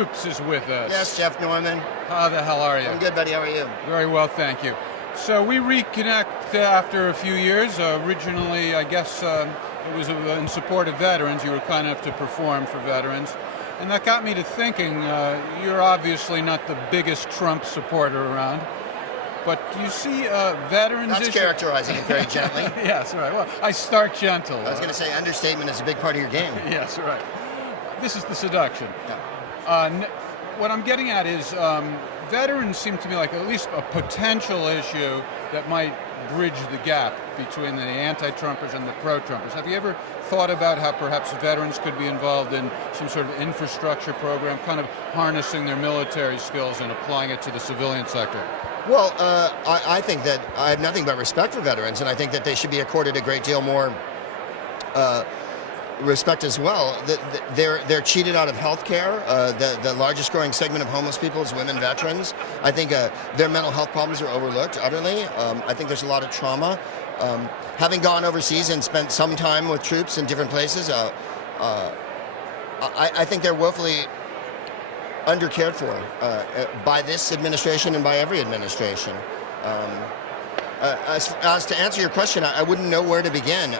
Proops is with us. Yes, Jeff Norman. How the hell are you? I'm good, buddy. How are you? Very well, thank you. So we reconnect after a few years. Originally, I guess it was in support of veterans. You were kind enough to perform for veterans. And that got me to thinking, you're obviously not the biggest Trump supporter around, but do you see veterans... That's characterizing it very gently. Yes, right. Well, I start gentle. I was going to say understatement is a big part of your game. Yes, right. This is the seduction. Yeah. What I'm getting at is veterans seem to me like at least a potential issue that might bridge the gap between the anti-Trumpers and the pro-Trumpers. Have you ever thought about how perhaps veterans could be involved in some sort of infrastructure program, kind of harnessing their military skills and applying it to the civilian sector? Well, I think that I have nothing but respect for veterans, and I think that they should be accorded a great deal more respect as well. They're cheated out of health care. The largest growing segment of homeless people is women veterans. I think their mental health problems are overlooked utterly. I think there's a lot of trauma. Having gone overseas and spent some time with troops in different places, I think they're woefully undercared for by this administration and by every administration. As to answer your question, I wouldn't know where to begin.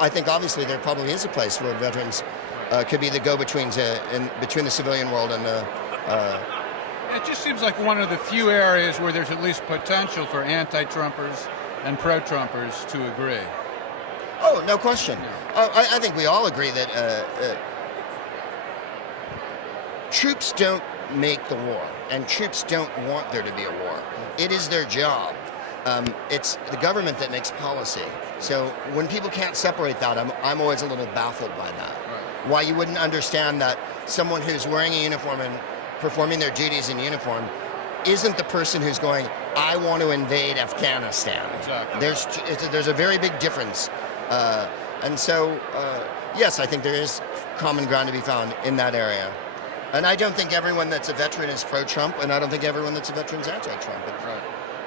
I think obviously there probably is a place where veterans could be the go-betweens between the civilian world and the... It just seems like one of the few areas where there's at least potential for anti-Trumpers and pro-Trumpers to agree. Oh, no question. No. I think we all agree that troops don't make the war, and troops don't want there to be a war. It is their job. It's the government that makes policy. So when people can't separate that, I'm always a little baffled by that. Right. Why you wouldn't understand that someone who's wearing a uniform and performing their duties in uniform isn't the person who's going, I want to invade Afghanistan. Exactly. There's a very big difference. And so, yes, I think there is common ground to be found in that area. And I don't think everyone that's a veteran is pro-Trump, and I don't think everyone that's a veteran is anti-Trump. Right.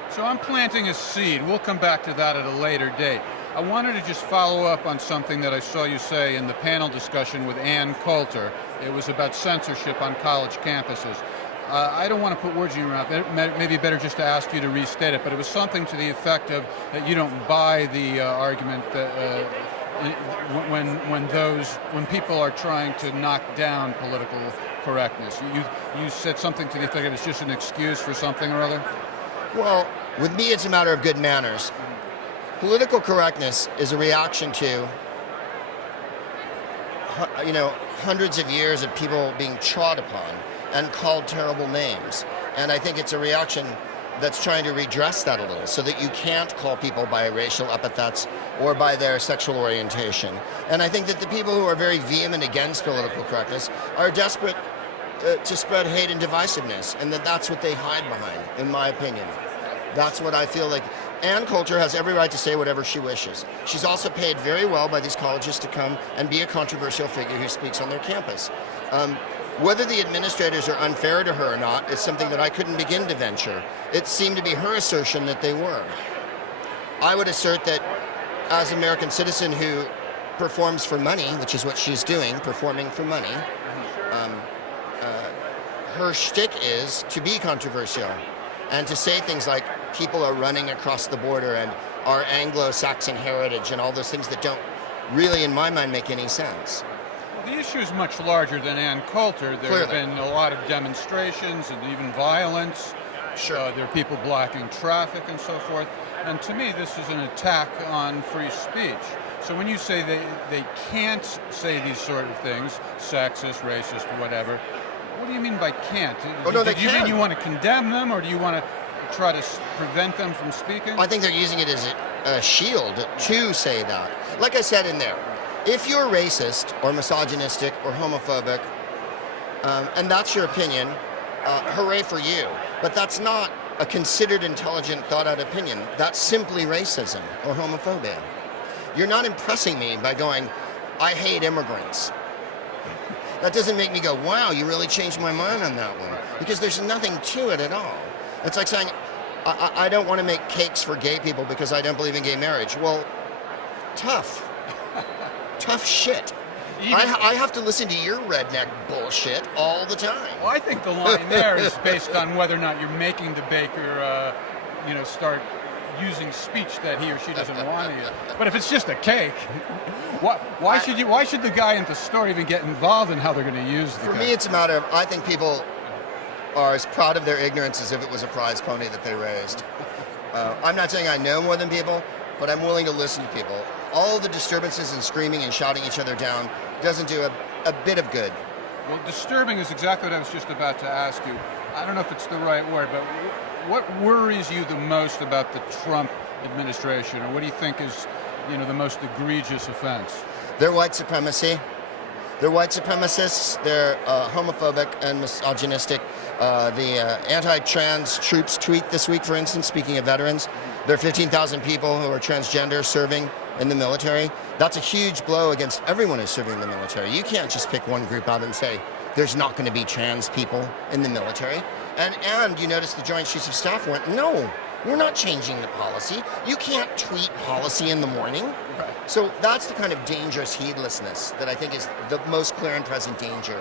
So I'm planting a seed. We'll come back to that at a later date. I wanted to just follow up on something that I saw you say in the panel discussion with Ann Coulter. It was about censorship on college campuses. I don't want to put words in your mouth. Maybe better just to ask you to restate it, but it was something to the effect of that you don't buy the argument that when people are trying to knock down political correctness. You said something to the effect of it's just an excuse for something or other? Well, with me, it's a matter of good manners. Political correctness is a reaction to, hundreds of years of people being trod upon and called terrible names. And I think it's a reaction that's trying to redress that a little so that you can't call people by racial epithets or by their sexual orientation. And I think that the people who are very vehement against political correctness are desperate to spread hate and divisiveness, and that's what they hide behind, in my opinion. That's what I feel like. Ann Coulter has every right to say whatever she wishes. She's also paid very well by these colleges to come and be a controversial figure who speaks on their campus. Whether the administrators are unfair to her or not is something that I couldn't begin to venture. It seemed to be her assertion that they were. I would assert that as an American citizen who performs for money, which is what she's doing, performing for money, her shtick is to be controversial and to say things like people are running across the border and our Anglo-Saxon heritage and all those things that don't really, in my mind, make any sense. Well, the issue is much larger than Ann Coulter. There have been a lot of demonstrations and even violence. Sure. There are people blocking traffic and so forth. And to me, this is an attack on free speech. So when you say they can't say these sort of things, sexist, racist, whatever, what do you mean by can't? Oh, no, do you mean you want to condemn them, or do you want to try to prevent them from speaking? I think they're using it as a shield to say that. Like I said in there, if you're racist or misogynistic or homophobic, and that's your opinion, hooray for you. But that's not a considered, intelligent, thought-out opinion. That's simply racism or homophobia. You're not impressing me by going, I hate immigrants. That doesn't make me go, wow, you really changed my mind on that one. Because there's nothing to it at all. It's like saying, I don't want to make cakes for gay people because I don't believe in gay marriage. Well, tough. Tough shit. I have to listen to your redneck bullshit all the time. Well, I think the line there is based on whether or not you're making the baker, start using speech that he or she doesn't want to use. But if it's just a cake, why should the guy in the store even get involved in how they're going to use the cake? For me, it's a matter of, I think people are as proud of their ignorance as if it was a prize pony that they raised. I'm not saying I know more than people, but I'm willing to listen to people. All the disturbances and screaming and shouting each other down doesn't do a bit of good. Well, disturbing is exactly what I was just about to ask you. I don't know if it's the right word, but what worries you the most about the Trump administration, or what do you think is, the most egregious offense? They're white supremacy. They're white supremacists. They're homophobic and misogynistic. The anti-trans troops tweet this week, for instance, speaking of veterans, there are 15,000 people who are transgender serving in the military. That's a huge blow against everyone who's serving in the military. You can't just pick one group out and say, there's not going to be trans people in the military. And you notice the Joint Chiefs of Staff went, no, we're not changing the policy. You can't tweet policy in the morning. Right. So that's the kind of dangerous heedlessness that I think is the most clear and present danger.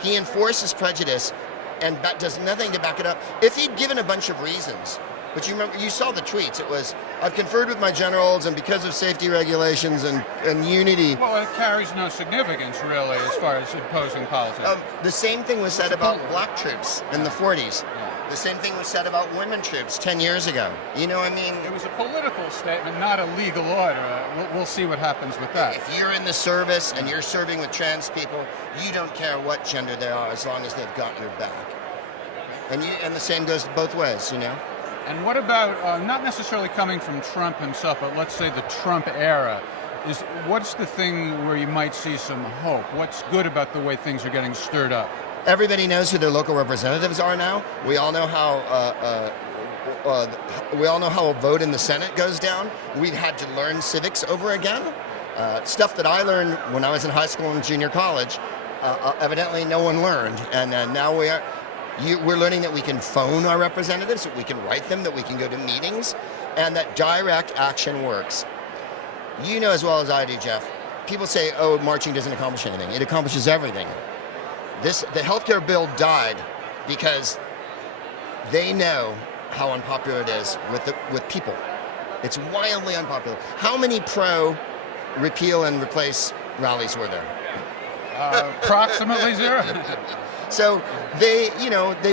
He enforces prejudice and does nothing to back it up. If he'd given a bunch of reasons, but you saw the tweets, it was, I've conferred with my generals, and because of safety regulations and unity. Well, it carries no significance, really, as far as imposing policy. The same thing was said about black troops in the 40s. Yeah. The same thing was said about women troops 10 years ago. You know what I mean? It was a political statement, not a legal order. We'll see what happens with that. If you're in the service and you're serving with trans people, you don't care what gender they are as long as they've got your back. And the same goes both ways, And what about, not necessarily coming from Trump himself, but let's say the Trump era, what's the thing where you might see some hope? What's good about the way things are getting stirred up? Everybody knows who their local representatives are now. We all know how a vote in the Senate goes down. We've had to learn civics over again. Stuff that I learned when I was in high school and junior college, evidently no one learned. And now we're learning that we can phone our representatives, that we can write them, that we can go to meetings, and that direct action works. You know as well as I do, Jeff, people say, oh, marching doesn't accomplish anything. It accomplishes everything. The healthcare bill died because they know how unpopular it is with people. It's wildly unpopular. How many pro-repeal and replace rallies were there? Approximately zero. So they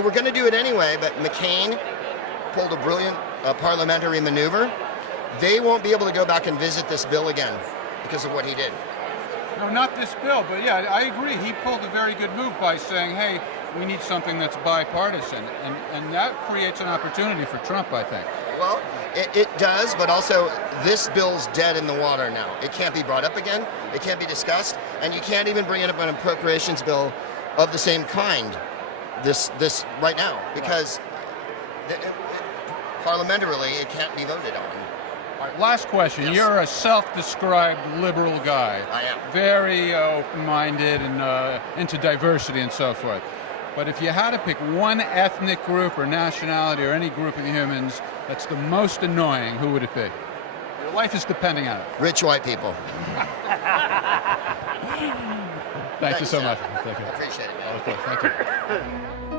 were going to do it anyway, but McCain pulled a brilliant parliamentary maneuver. They won't be able to go back and visit this bill again because of what he did. No, not this bill, but yeah, I agree. He pulled a very good move by saying, hey, we need something that's bipartisan. And that creates an opportunity for Trump, I think. Well, it does, but also this bill's dead in the water now. It can't be brought up again. It can't be discussed. And you can't even bring it up an appropriations bill of the same kind this right now, because parliamentarily it can't be voted on. All right, last question. Yes. You're a self-described liberal guy. I am. Very open-minded and into diversity and so forth. But if you had to pick one ethnic group or nationality or any group of humans that's the most annoying, who would it be? Your life is depending on it. Rich white people. Thank you so much. Thank you. I appreciate it, man. Okay, thank you.